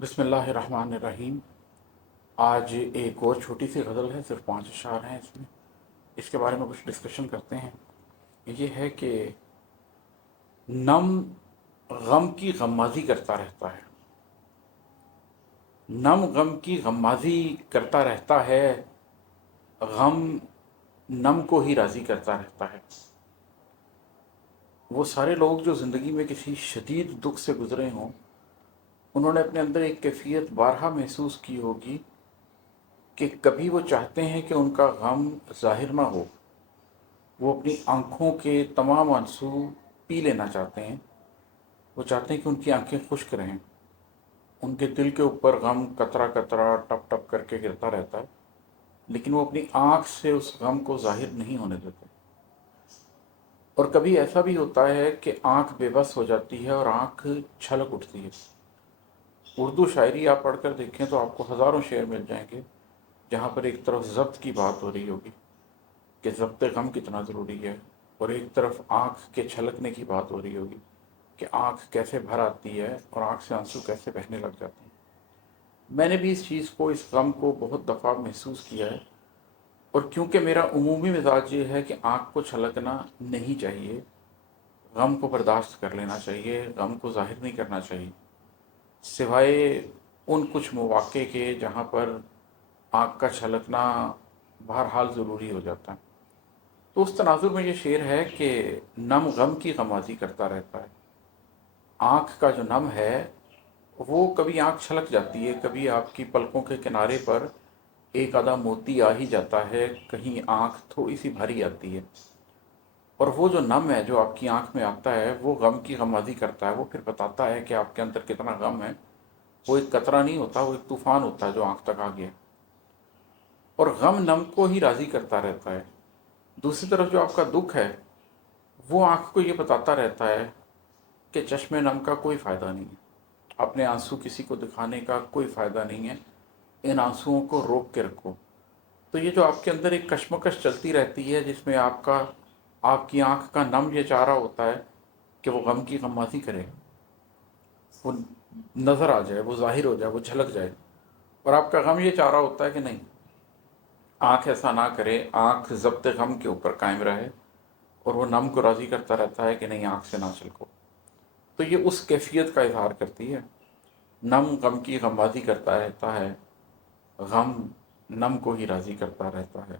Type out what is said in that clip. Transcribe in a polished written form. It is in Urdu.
بسم اللہ الرحمن الرحیم۔ آج ایک اور چھوٹی سی غزل ہے، صرف 5 اشعار ہیں اس میں، اس کے بارے میں کچھ ڈسکشن کرتے ہیں۔ یہ ہے کہ نم غم کی غمازی کرتا رہتا ہے، نم غم کی غمازی کرتا رہتا ہے، غم نم کو ہی راضی کرتا رہتا ہے۔ وہ سارے لوگ جو زندگی میں کسی شدید دکھ سے گزرے ہوں، انہوں نے اپنے اندر ایک کیفیت بارہا محسوس کی ہوگی کہ کبھی وہ چاہتے ہیں کہ ان کا غم ظاہر نہ ہو، وہ اپنی آنکھوں کے تمام آنسو پی لینا چاہتے ہیں، وہ چاہتے ہیں کہ ان کی آنکھیں خشک رہیں، ان کے دل کے اوپر غم قطرہ قطرہ ٹپ ٹپ کر کے گرتا رہتا ہے، لیکن وہ اپنی آنکھ سے اس غم کو ظاہر نہیں ہونے دیتے۔ اور کبھی ایسا بھی ہوتا ہے کہ آنکھ بے بس ہو جاتی ہے اور آنکھ چھلک اٹھتی ہے۔ اردو شاعری آپ پڑھ کر دیکھیں تو آپ کو ہزاروں شعر مل جائیں گے جہاں پر ایک طرف ضبط کی بات ہو رہی ہوگی کہ ضبط غم کتنا ضروری ہے، اور ایک طرف آنکھ کے چھلکنے کی بات ہو رہی ہوگی کہ آنکھ کیسے بھر آتی ہے اور آنکھ سے آنسو کیسے بہنے لگ جاتے ہیں۔ میں نے بھی اس چیز کو، اس غم کو بہت دفعہ محسوس کیا ہے، اور کیونکہ میرا عمومی مزاج یہ ہے کہ آنکھ کو چھلکنا نہیں چاہیے، غم کو برداشت کر لینا چاہیے، غم کو ظاہر نہیں کرنا چاہیے، سوائے ان کچھ مواقع کے جہاں پر آنکھ کا چھلکنا بہرحال ضروری ہو جاتا ہے۔ تو اس تناظر میں یہ شعر ہے کہ نم غم کی غمازی کرتا رہتا ہے۔ آنکھ کا جو نم ہے وہ کبھی آنکھ چھلک جاتی ہے، کبھی آپ کی پلکوں کے کنارے پر ایک آدھا موتی آ ہی جاتا ہے، کہیں آنکھ تھوڑی سی بھری آتی ہے، اور وہ جو نم ہے جو آپ کی آنکھ میں آتا ہے وہ غم کی غمازی کرتا ہے، وہ پھر بتاتا ہے کہ آپ کے اندر کتنا غم ہے۔ وہ ایک قطرہ نہیں ہوتا، وہ ایک طوفان ہوتا ہے جو آنکھ تک آ گیا، اور غم نم کو ہی راضی کرتا رہتا ہے۔ دوسری طرف جو آپ کا دکھ ہے وہ آنکھ کو یہ بتاتا رہتا ہے کہ چشم نم کا کوئی فائدہ نہیں ہے، اپنے آنسو کسی کو دکھانے کا کوئی فائدہ نہیں ہے، ان آنسوؤں کو روک کے رکھو۔ تو یہ جو آپ کے اندر ایک کشمکش چلتی رہتی ہے جس میں آپ کی آنکھ کا نم یہ چاہ رہا ہوتا ہے کہ وہ غم کی غمازی کرے، وہ نظر آ جائے، وہ ظاہر ہو جائے، وہ جھلک جائے، اور آپ کا غم یہ چاہ رہا ہوتا ہے کہ نہیں، آنکھ ایسا نہ کرے، آنکھ ضبط غم کے اوپر قائم رہے، اور وہ نم کو راضی کرتا رہتا ہے کہ نہیں، آنکھ سے نہ چھلکو۔ تو یہ اس کیفیت کا اظہار کرتی ہے، نم غم کی غمازی کرتا رہتا ہے، غم نم کو ہی راضی کرتا رہتا ہے۔